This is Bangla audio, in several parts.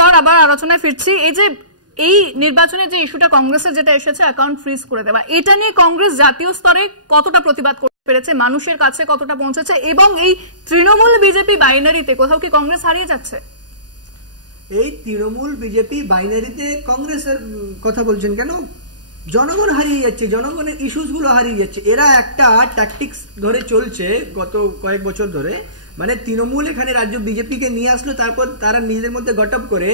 পর আবার আলোচনায় ফিরছি। এই নির্বাচনে যে ইস্যুটা কংগ্রেসের যেটা এসেছে অ্যাকাউন্ট ফ্রিজ করে দেওয়া, এটা নিয়ে কংগ্রেস জাতীয় স্তরে কতটা প্রতিবাদ করতে পেরেছে, মানুষের কাছে কতটা পৌঁছেছে, এবং এই তৃণমূল বিজেপি বাইনারিতে কোথাও কি কংগ্রেস হারিয়ে যাচ্ছে? এই তৃণমূল বিজেপি বাইনারিতে কংগ্রেসের কথা বলছেন কেন? জনগণ হারিয়ে যাচ্ছে, জনগণের ইস্যুস গুলো হারিয়ে যাচ্ছে। এরা একটা ট্যাকটিক্স ধরে চলছে গত কয়েক বছর ধরে, মানে তৃণমূল এখানে রাজ্য বিজেপিকে নিয়ে আসলো, তারপর তারা নিজেদের মধ্যে গটআপ করে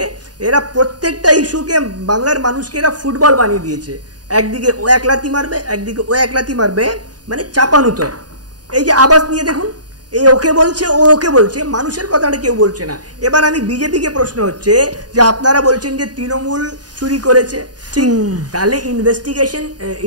এরা প্রত্যেকটা ইস্যুকে বাংলার মানুষকে এরা ফুটবল বানিয়ে দিয়েছে। একদিকে ও এক লাথি মারবে, একদিকে ও এক লাথি মারবে, মানে চাপানুতো। এই যে আবাস নিয়ে দেখুন, এই ওকে বলছে, ও ওকে বলছে, মানুষের কথাটা কেউ বলছে না। এবার আমি বিজেপিকে প্রশ্ন হচ্ছে যে আপনারা বলছেন যে তৃণমূল চুরি করেছে, ঠিক, তাহলে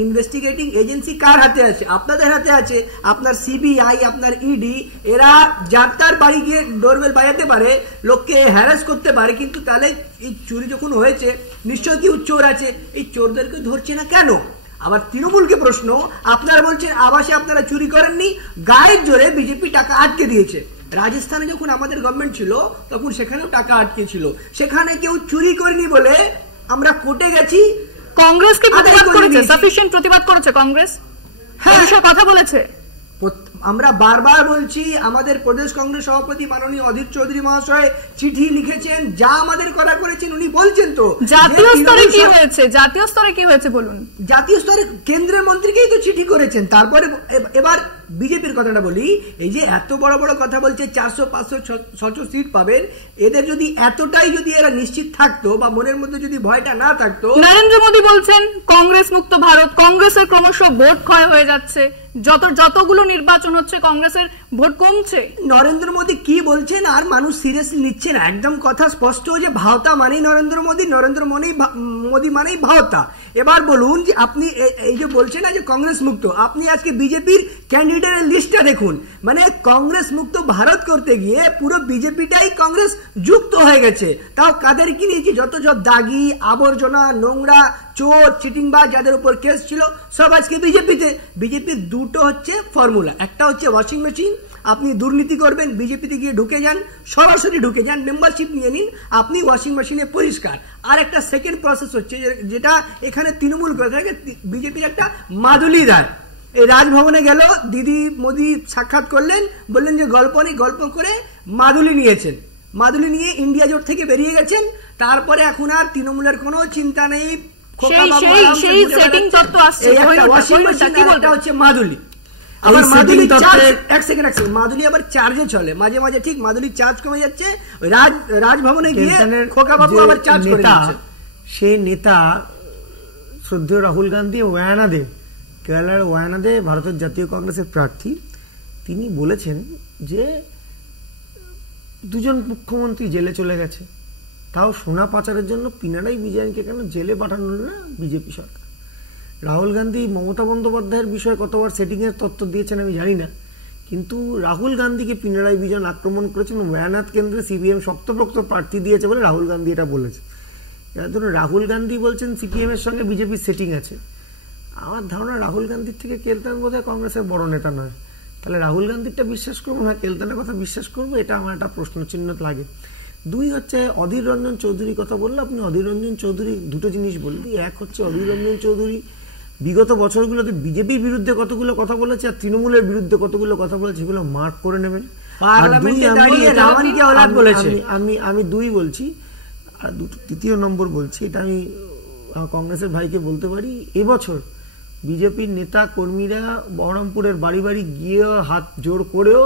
ইনভেস্টিগেটিং এজেন্সি কার হাতে আছে? আপনাদের হাতে আছে। আপনার সিবিআই, আপনার ইডি, এরা যার তার বাড়ি গিয়ে ডোরবেল বাজাতে পারে, লোককে হ্যারাস করতে পারে, কিন্তু তাহলে এই চুরি যখন হয়েছে নিশ্চয়ই কি চোর আছে, এই চোরদেরকে ধরছে না কেন? আবার তৃণমূলকে প্রশ্ন, আপনারা বলছেন আবাসে আপনারা চুরি করেননি, গায়ের জোরে বিজেপি টাকা আটকে দিয়েছে। রাজস্থানে যখন আমাদের গভর্নমেন্ট ছিল তখন সেখানেও টাকা আটকে ছিল, সেখানে কেউ চুরি করেনি বলে আমরা কোর্টে গেছি। কংগ্রেস কি প্রতিবাদ করেছে? সাফিশিয়েন্ট প্রতিবাদ করেছে কংগ্রেস? হ্যাঁ, কথা বলেছে। আমরা বারবার বলছি, আমাদের প্রদেশ কংগ্রেস সভাপতি মাননীয় অধীর চৌধুরী মহাশয় চিঠি লিখেছেন, যা আমাদের করা করেছেন উনি বলছেন। তো জাতীয় স্তরে কি হয়েছে? জাতীয় স্তরে কি হয়েছে বলুন। জাতীয় স্তরে কেন্দ্রের মন্ত্রীকেই তো চিঠি করেছেন। তারপরে এবার বিজেপির কথাটা বলি, এই যে এত বড় বড় কথা বলছে 400, 500, 600 সিট পাবেন, এদের যদি এতটাই যদি এরা নিশ্চিত থাকতো বা মনের মধ্যে যদি ভয়টা না থাকতো। নরেন্দ্র মোদী বলছেন কংগ্রেস মুক্ত ভারত, কংগ্রেসের ক্রমশ ভোট ক্ষয় হয়ে যাচ্ছে, যতগুলো নির্বাচন হচ্ছে কংগ্রেসের ভোট কমছে। নরেন্দ্র মোদী কি বলছেন আর মানুষ সিরিয়াসলি নিচ্ছে না। একদম কথা স্পষ্ট যে ভাওতা মানেই নরেন্দ্র মোদী, নরেন্দ্র মোদী মানেই ভাওতা। এবার বলুন যে আপনি এই যে বলছেন না যে কংগ্রেস মুক্ত, আপনি আজকে বিজেপির ক্যান্ডিডেটের লিস্টটা দেখুন, মানে কংগ্রেস মুক্ত ভারত করতে গিয়ে পুরো বিজেপিটাই কংগ্রেস যুক্ত হয়ে গেছে। তাও কাদের কি নিয়েছি? যত দাগি, আবর্জনা, নোংরা, চোর, চিটিংবাজ যাদের উপর কেস ছিল সব আজকে বিজেপিতে। বিজেপির দুটো হচ্ছে ফর্মুলা, একটা হচ্ছে ওয়াশিং মেশিন, আপনি দুর্নীতি করবেন বিজেপিতে গিয়ে ঢুকে যান, সরাসরি ঢুকে যান, মেম্বারশিপ নিয়ে নিন, আপনি ওয়াশিং মেশিনে পরিষ্কার। আর একটা সেকেন্ড প্রসেস হচ্ছে যেটা এখানে তৃণমূল করে থাকে, বিজেপির একটা মাদুলি রায়। এই রাজভবনে গেল, দিদি মোদী সাক্ষাৎ করলেন, বললেন যে গল্প নেই, গল্প করে মাদুলি নিয়েছেন, মাদুলি নিয়ে ইন্ডিয়া জোট থেকে বেরিয়ে গেছেন। তারপরে এখন আর তৃণমূলের কোনো চিন্তা নেই, মাদুলি আবার মাদুলি আবার চার্জে চলে মাঝে মাঝে, ঠিক মাদুলি চার্জ কমে যাচ্ছে, রাজভবনে গিয়ে খোকা বাবু আবার চার্জ করে দিচ্ছে। সেই নেতা শ্রদ্ধেয় রাহুল গান্ধী ওয়ানাদে, কেরালার ওয়ানাদে ভারতের জাতীয় কংগ্রেসের প্রার্থী, তিনি বলেছেন যে দুজন মুখ্যমন্ত্রী জেলে চলে গেছে, তাও সোনা পাচারের জন্য পিনারাই বিজয়নকে কেন জেলে পাঠানো না বিজেপি সরকার। রাহুল গান্ধী মমতা বন্দ্যোপাধ্যায়ের বিষয়ে কতবার সেটিং এর তথ্য দিয়েছেন আমি জানি না, কিন্তু রাহুল গান্ধীকে পিনারাই বিজয়ন আক্রমণ করেছেন, ওয়ানাদ কেন্দ্রে সিপিএম শক্তপোক্ত প্রার্থী দিয়েছে বলে রাহুল গান্ধী এটা বলেছে। ধরুন রাহুল গান্ধী বলছেন সিপিএম এর সঙ্গে বিজেপির সেটিং আছে। আমার ধারণা রাহুল গান্ধীর থেকে কেলতান বোধহয় কংগ্রেসের বড় নেতা নয়, তাহলে রাহুল গান্ধীরটা বিশ্বাস করবো না কেলতানের কথা বিশ্বাস করবো, এটা আমার একটা প্রশ্ন চিহ্ন লাগে। দুই হচ্ছে অধীর রঞ্জন চৌধুরীর কথা বললো আপনি। অধীর রঞ্জন চৌধুরী দুটো জিনিস বললি, এক হচ্ছে অধীর রঞ্জন চৌধুরী বিগত বছরগুলোতে বিজেপির বিরুদ্ধে কতগুলো কথা বলেছে আর তৃণমূলের বিরুদ্ধে কতগুলো কথা বলেছে, সেগুলো মার্ক করে নেবেন। আমি দুই বলছি, আর তৃতীয় নম্বর বলছি, এটা আমি কংগ্রেসের ভাইকে বলতে পারি, এবছর বিজেপির নেতা কর্মীরা বহরমপুরের বাড়ি বাড়ি গিয়ে হাত জোর করেও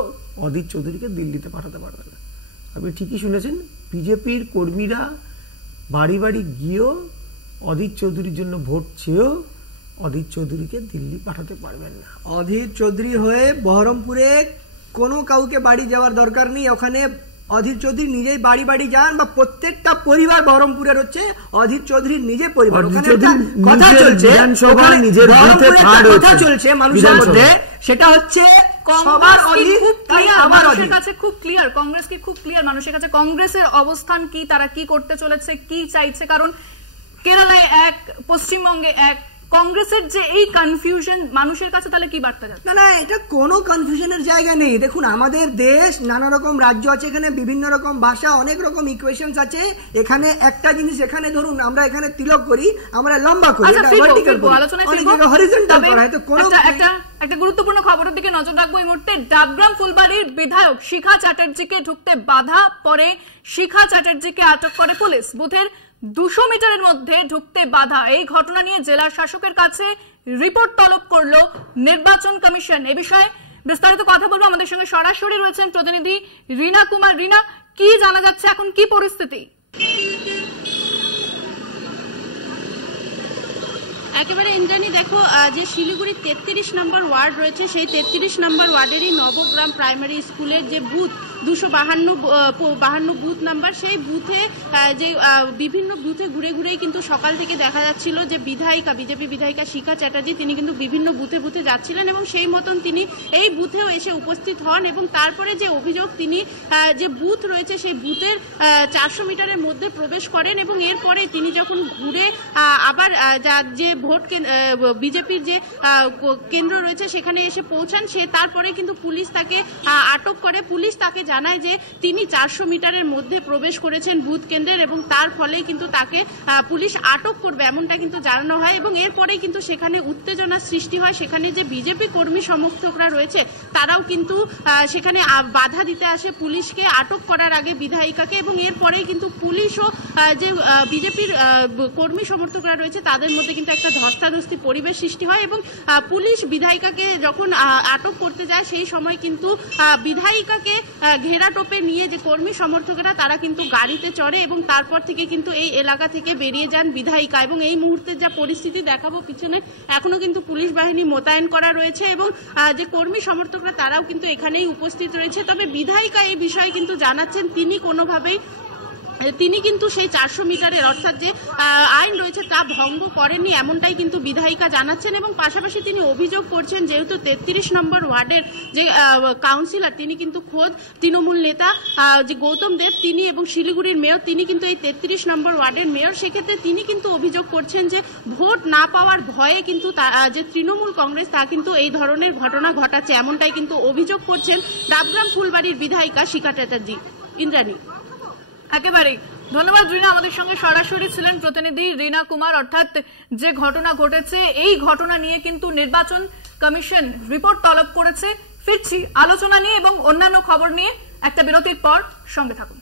অধীর চৌধুরীকে দিল্লিতে পাঠাতে পারবে না। আপনি ঠিকই শুনেছেন, বিজেপির কর্মীরা বাড়ি বাড়ি গিয়েও অধীর চৌধুরীর জন্য ভোট চেয়েও অধীর চৌধুরীকে দিল্লি পাঠাতে পারবেন না। অধীর চৌধুরী হয়ে বহরমপুরে কোনো কাউকে বাড়ি যাওয়ার দরকার নেই, ওখানে অধীর চৌধুরী নিজেই বাড়ি বাড়ি যান, বা প্রত্যেকটা পরিবার বহরমপুরের হচ্ছে অধীর চৌধুরীর নিজের পরিবার। ওখানে কথা চলছে, কথা চলছে মানুষের মধ্যে, সেটা হচ্ছে মানুষের কাছে খুব ক্লিয়ার, কংগ্রেস কি খুব ক্লিয়ার মানুষের কাছে কংগ্রেসের অবস্থান কি, তারা কি করতে চলেছে, কি চাইছে। কারণ কেরালায় এক, পশ্চিমবঙ্গে এক, কংগ্রেসের যে এই কনফিউশন মানুষের কাছে তাহলে কি বার্তা যাচ্ছে? না, এটা কোনো কনফিউশনের জায়গা নেই। দেখুন, আমাদের দেশ নানা রকম রাজ্য আছে, এখানে বিভিন্ন রকম ভাষা, অনেক রকম ইকুয়েশনস আছে। এখানে একটা জিনিস, এখানে ধরুন আমরা এখানে তিলক করি, আমরা লম্বা করি, একটা গুরুত্বপূর্ণ খবরের দিকে নজর রাখবো এই মুহূর্তে। ডাবগ্রাম ফুলবাড়ির বিধায়ক শিখা চ্যাটার্জিকে ঢুকতে বাধা, পরে শিখা চ্যাটার্জিকে আটক করে পুলিশ। বুথের 200 মিটারের মধ্যে ঢুকতে বাধা, এই ঘটনা নিয়ে জেলা শাসকের কাছে রিপোর্ট তলব করলো নির্বাচন কমিশন। এ বিষয়ে বিস্তারিত কথা বলবো, আমাদের সঙ্গে সরাসরি রয়েছেন প্রতিনিধি রীনা কুমার। রীনা, কি জানা যাচ্ছে, এখন কি পরিস্থিতি? একেবারে ইন্দ্রাণী, দেখো যে শিলিগুড়ির 33 নম্বর ওয়ার্ড রয়েছে, সেই 33 নম্বর ওয়ার্ডেরই নবগ্রাম প্রাইমারি স্কুলের যে বুথ 252 বুথ নাম্বার, সেই বুথে যে বিভিন্ন বুথে ঘুরে ঘুরেই কিন্তু সকাল থেকে দেখা যাচ্ছিল যে বিজেপি বিধায়িকা শিখা চ্যাটার্জি তিনি কিন্তু বিভিন্ন বুথে বুথে যাচ্ছিলেন এবং সেই মতন তিনি এই বুথেও এসে উপস্থিত হন এবং তারপরে যে অভিযোগ, তিনি যে বুথ রয়েছে সেই বুথের 400 মিটারের মধ্যে প্রবেশ করেন এবং এরপরে তিনি যখন ঘুরে আবার যে ভোট বিজেপির যে কেন্দ্র রয়েছে সেখানে এসে পৌঁছান, সে তারপরে কিন্তু পুলিশ তাকে আটক করে। পুলিশ তাকে জানায় যে তিনি 400 মিটারের মধ্যে প্রবেশ করেছেন বুথ কেন্দ্রের এবং তার ফলে কিন্তু তাকে পুলিশ আটক করবে এমনটা কিন্তু জানানো হয় এবং এরপরেই কিন্তু সেখানে উত্তেজনার সৃষ্টি হয়। সেখানে যে বিজেপি কর্মী সমর্থকরা রয়েছে তারাও কিন্তু সেখানে বাধা দিতে আসে পুলিশকে আটক করার আগে বিধায়িকাকে এবং এরপরেই কিন্তু পুলিশও যে বিজেপির কর্মী সমর্থকরা রয়েছে তাদের মধ্যে কিন্তু একটা ধস্তাধস্তি পরিবেশ সৃষ্টি হয় এবং পুলিশ বিধায়িকাকে যখন আটক করতে যায় সেই সময় কিন্তু বিধায়িকাকে ঘেরাটোপে নিয়ে যে কর্মী সমর্থকেরা তারা কিন্তু গাড়িতে চড়ে এবং তারপর থেকে কিন্তু এই এলাকা থেকে বেরিয়ে যান বিধায়িকা এবং এই মুহূর্তের যা পরিস্থিতি দেখাবো পিছনে এখনো কিন্তু পুলিশ বাহিনী মোতায়েন করা রয়েছে এবং যে কর্মী সমর্থকরা তারাও কিন্তু এখানেই উপস্থিত রয়েছে। তবে বিধায়িকা এই বিষয়ে কিন্তু জানাচ্ছেন তিনি কিন্তু সেই 400 মিটারের অর্থাৎ যে আইন রয়েছে তা ভঙ্গ করেননি এমনটাই কিন্তু বিধায়িকা জানাচ্ছেন এবং পাশাপাশি তিনি অভিযোগ করছেন যেহেতু 33 নম্বর ওয়ার্ডের যে কাউন্সিলর তিনি কিন্তু খোদ তৃণমূল নেতা যে গৌতম দেব তিনি এবং শিলিগুড়ির মেয়র তিনি কিন্তু এই 33 নম্বর ওয়ার্ডের মেয়র, সেক্ষেত্রে তিনি কিন্তু অভিযোগ করছেন যে ভোট না পাওয়ার ভয়ে কিন্তু যে তৃণমূল কংগ্রেস তা কিন্তু এই ধরনের ঘটনা ঘটাচ্ছে এমনটাই কিন্তু অভিযোগ করছেন ডাবগ্রাম ফুলবাড়ির বিধায়িকা শিখা চ্যাটার্জি। ইন্দ্রাণী, একেবারেই ধন্যবাদ রীনা, আমাদের সঙ্গে সরাসরি ছিলেন প্রতিনিধি রীনা কুমার। অর্থাৎ যে ঘটনা ঘটেছে এই ঘটনা নিয়ে কিন্তু নির্বাচন কমিশন রিপোর্ট তলব করেছে। ফিরছি আলোচনা নিয়ে এবং অন্যান্য খবর নিয়ে একটা বিরতির পর, সঙ্গে থাকুন।